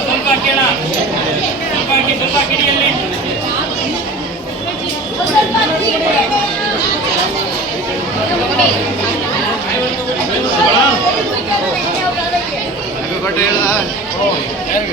ಸ್ವಲ್ಪ ಕೇಳ ಸ್ವಲ್ಪ ಕಿಡಿಯಲ್ಲಿ ಕೊಟ್ಟು ಹೇಳ್ದ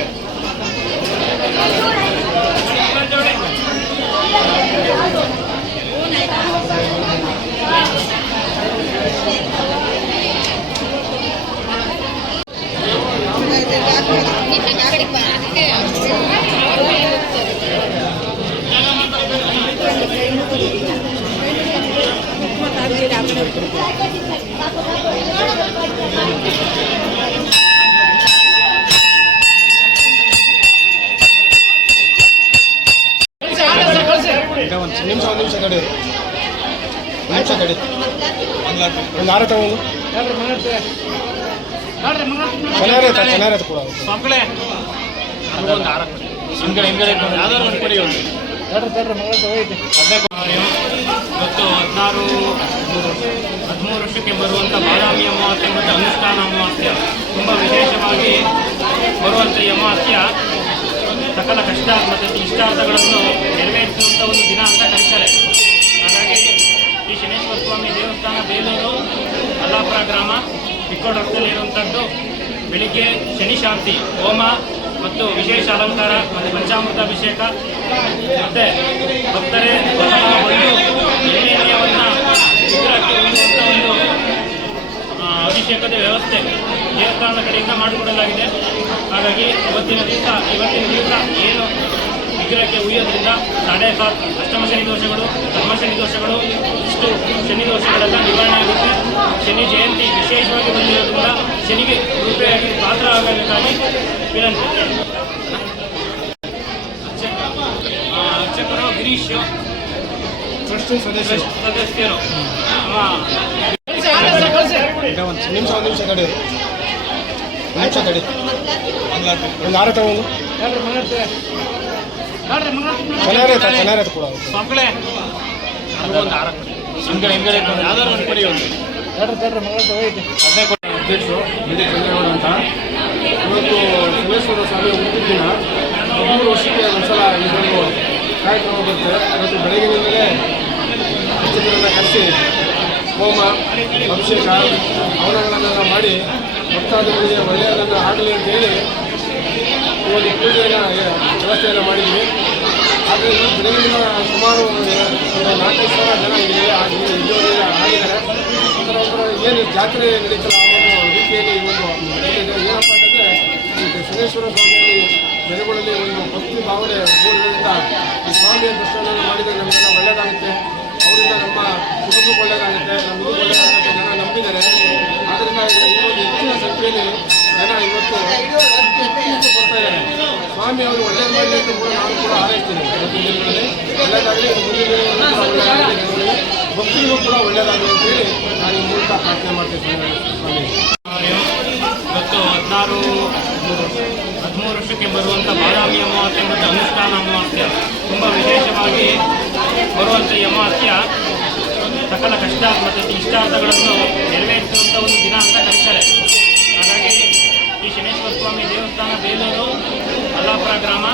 ನಿಮಿಷ ಕಡೆ ಒಂದು ಆರ ತಗೊಂಡು ಚೆನ್ನಾಗಿರುತ್ತೆ ಕೂಡ ಮಕ್ಕಳೇ ಒಂದು ಆರ ಹಿಂದ್ಗಡೆ ಯಾವ್ದಾದ್ರು ಒಂದು ಕೊಡಿ ಒಂದು ಇವತ್ತು 13 ವರ್ಷಕ್ಕೆ ಬರುವಂಥ ಬಾದಾಮಿ ಅಮಾವಾಸ್ಯೆ ಮತ್ತು ಅನುಷ್ಠಾನ ಅಮಾವಾಸ್ಯ ತುಂಬ ವಿಶೇಷವಾಗಿ ಬರುವಂಥ ಈ ಅಮಾವಾಸ್ಯ ಸಕಲ ಕಷ್ಟ ಮತ್ತು ಇಷ್ಟಾರ್ಥಗಳನ್ನು ನೆರವೇರಿಸುವಂಥ ಒಂದು ದಿನ ಅಂತ ಕರೀತಾರೆ. ಹಾಗಾಗಿ ಶ್ರೀ ಶನೇಶ್ವರ ಸ್ವಾಮಿ ದೇವಸ್ಥಾನ ಬೇಲೂರು ಅಲ್ಲಾಪುರ ಗ್ರಾಮ ಪಿಕ್ಕೋಡ್ ರಸ್ತೆಯಲ್ಲಿ ಇರುವಂಥದ್ದು. ಬೆಳಿಗ್ಗೆ ಶನಿ ಶಾಂತಿ ಹೋಮ ಮತ್ತು ವಿಶೇಷ ಅಲಂಕಾರ ಮತ್ತು ಪಂಚಾಮೃತಾಭಿಷೇಕ ಮತ್ತು ಭಕ್ತರೇ ಬಂದು ಎಣ್ಣೆಯನ್ನು ವಿಗ್ರಹಕ್ಕೆ ಉಳಿಯುವಂಥ ಒಂದು ಅಭಿಷೇಕದ ವ್ಯವಸ್ಥೆ ದೇವಸ್ಥಾನದ ಕಡೆಯಿಂದ ಮಾಡಿಕೊಡಲಾಗಿದೆ. ಹಾಗಾಗಿ ಇವತ್ತಿನ ದಿವಸ ಏನು ವಿಗ್ರಹಕ್ಕೆ ಉಯ್ಯೋದ್ರಿಂದ 7.5 ಅಷ್ಟಮ ಶನಿ ದೋಷಗಳು, ಧರ್ಮ ಶನಿ ದೋಷಗಳು, ಇಷ್ಟು ಶನಿ ದೋಷಗಳೆಲ್ಲ ನಿವಾರಣೆ ಆಗುತ್ತೆ. ಶನಿ ಜಯಂತಿ ವಿಶೇಷವಾಗಿ ಬಂದಿರೋದ್ರಿಂದ ಶನಿಗೆ ಕೃಪೆಯಾಗಿ ಪಾತ್ರ ಆಗಬೇಕಾಗಿ ವಿನಂತಿ. ಅರ್ಚಕರು ಗಿರೀಶ್ ಟ್ರಸ್ಟ್ ಸದಸ್ಯರು ನಿಮಿಷ ಕಡೆ ಒಂದು ಆರ ತಗೊಂಡು ಚೆನ್ನಾಗಿರುತ್ತೆ ಕೂಡ ಮಕ್ಕಳೇ ಒಂದು ಆರ ಹಿಂದ್ಗಡೆ ಯಾವ್ದಾದ್ರು ಒಂದು ಕೊಡಿ ಒಂದು ಅಧ್ಯಕ್ಷರು ವಿಜಯ ಚಂದ್ರೇಗೌಡ ಅಂತ. ಇವತ್ತು ಶನೇಶ್ವರ ಸ್ವಾಮಿ ಹುಟ್ಟಿದ ದಿನ 3 ವರ್ಷಕ್ಕೆ ಒಂದ್ಸಲ ಇದೊಂದು ಕಾರ್ಯಕ್ರಮ ಬರುತ್ತೆ. ಇವತ್ತು ಬೆಳಗಿನಿಂದಲೇ ಅರ್ಚಕರನ್ನು ಕರೆಸಿ ಹೋಮ ಅಭಿಷೇಕ ಹವನಗಳನ್ನೆಲ್ಲ ಮಾಡಿ ಭಕ್ತಾದಿಗಳಿಗೆ ಒಳ್ಳೆಯದನ್ನು ಆಗಲಿ ಅಂತೇಳಿ ಒಂದು ಪೂಜೆಯನ್ನು ವ್ಯವಸ್ಥೆಯನ್ನು ಮಾಡಿದ್ವಿ. ಆದರೆ ಇವತ್ತು ಬೆಳಗಿನ ಸುಮಾರು 4-5 ಸಾವಿರ ಜನ ಇಲ್ಲಿವರೆಗೆ ಆಗಿದ್ದಾರೆ. ಒಂಥರ ಏನು ಜಾತ್ರೆ ನಡೀತಲ್ಲ ಆ ಒಂದು ರೀತಿಯಲ್ಲಿ ಏನಪ್ಪ ಅಂತಂದರೆ ಶನೇಶ್ವರ ಸ್ವಾಮಿಯಲ್ಲಿ ಜನಗಳಲ್ಲಿ ಒಂದು ಭಕ್ತಿ ಭಾವನೆ ಮೂಡಿದ್ರಿಂದ ಈ ಸ್ವಾಮಿಯ ದರ್ಶನವನ್ನು ಮಾಡಿದರೆ ನಮಗೆಲ್ಲ ಒಳ್ಳೆಯದಾಗುತ್ತೆ, ಅವರಿಂದ ನಮ್ಮ ಕುಟುಂಬಕ್ಕೆ ಒಳ್ಳೆಯದಾಗುತ್ತೆ, ನಮಗೂ ಒಳ್ಳೆಯದಾಗುತ್ತೆ ಜನ ನಂಬಿದ್ದಾರೆ. ಆದ್ದರಿಂದ ಇನ್ನೊಂದು ಹೆಚ್ಚಿನ ಸಂಖ್ಯೆಯಲ್ಲಿ ಜನ ಇವತ್ತು ಬರ್ತಾ ಇದ್ದಾರೆ. ಸ್ವಾಮಿ ಅವರು ಒಳ್ಳೆಯದು ಮಾಡಲಿ ಅಂತ ಕೂಡ ನಾನು ಕೂಡ ಹಾರೈಸ್ತೀನಿ. ಇವತ್ತು ದಿನಗಳಲ್ಲಿ ಒಳ್ಳೆಯದಾಗಲಿ, ಮುಂದಿನ ಭಕ್ತರಿಗೂ ಕೂಡ ಒಳ್ಳೆಯದಾಗಲಿ ಅಂತೇಳಿ ನಾನು ಈ ಮೂಲಕ ಪ್ರಾರ್ಥನೆ ಮಾಡ್ತೀನಿ. ಸ್ವಾಮಿ ಇವತ್ತು 13 ವರ್ಷಕ್ಕೆ ಬರುವಂಥ ಬಾದಾಮಿ ಅಮಾವಾಸ್ಯೆ ಮತ್ತು ಅನುಷ್ಠಾನ ಅಮಾವಾಸ್ಯ ತುಂಬ ವಿಶೇಷವಾಗಿ ಬರುವಂಥ ಈ ಅಮಾವಾಸ್ಯ ಸಕಲ ಕಷ್ಟ ಮತ್ತು ಇಷ್ಟಾರ್ಥಗಳನ್ನು ನೆರವೇರಿಸುವಂಥ ಒಂದು ದಿನ ಅಂತ ಕರೀತಾರೆ. ಹಾಗಾಗಿ ಶ್ರೀ ಶನೇಶ್ವರ ಸ್ವಾಮಿ ದೇವಸ್ಥಾನ ಬೇಲೂರು ಅಲ್ಲಾಪುರ ಗ್ರಾಮ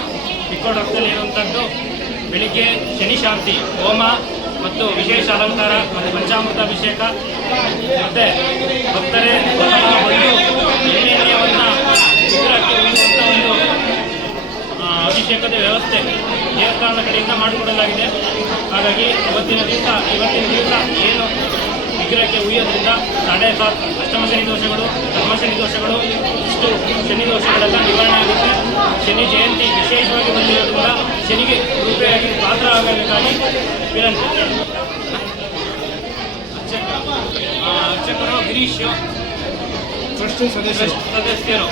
ಪಿಕ್ಕೋಡ್ ರಸ್ತೆಯಲ್ಲಿ ಇರುವಂಥದ್ದು. ಬೆಳಿಗ್ಗೆ ಶನಿ ಶಾಂತಿ ಹೋಮ ಮತ್ತು ವಿಶೇಷ ಅಲಂಕಾರ ಮತ್ತು ಪಂಚಾಮೃತಾಭಿಷೇಕ ಮತ್ತು ಭಕ್ತರೇ ಬಂದು ಎಣ್ಣೆಯನ್ನು ವಿಗ್ರಹಕ್ಕೆ ಉಳಿಯುವಂಥ ಒಂದು ಅಭಿಷೇಕದ ವ್ಯವಸ್ಥೆ ದೇವಸ್ಥಾನದ ಕಡೆಯಿಂದ ಮಾಡಿಕೊಡಲಾಗಿದೆ. ಹಾಗಾಗಿ ಇವತ್ತಿನ ದಿವಸ ಏನು ವಿಗ್ರಹಕ್ಕೆ ಉಯ್ಯೋದ್ರಿಂದ 7.5 ಅಷ್ಟಮ ಶನಿ ದೋಷಗಳು, ಧರ್ಮ ಶನಿ ದೋಷಗಳು, ಇಷ್ಟು ಶನಿ ದೋಷಗಳೆಲ್ಲ ನಿವಾರಣೆ ಆಗುತ್ತೆ. ಶನಿ ಜಯಂತಿ ವಿಶೇಷವಾಗಿ ಬಂದಿರೋದ್ರಿಂದ ಶನಿಗೆ ಕೃಪೆಯಾಗಿ ಪಾತ್ರ ಆಗಬೇಕಾಗಿ ವಿನಂತಿ. ಅರ್ಚಕರು ಗಿರೀಶ್ ಟ್ರಸ್ಟ್ ಸದಸ್ಯರು ಸದಸ್ಯರು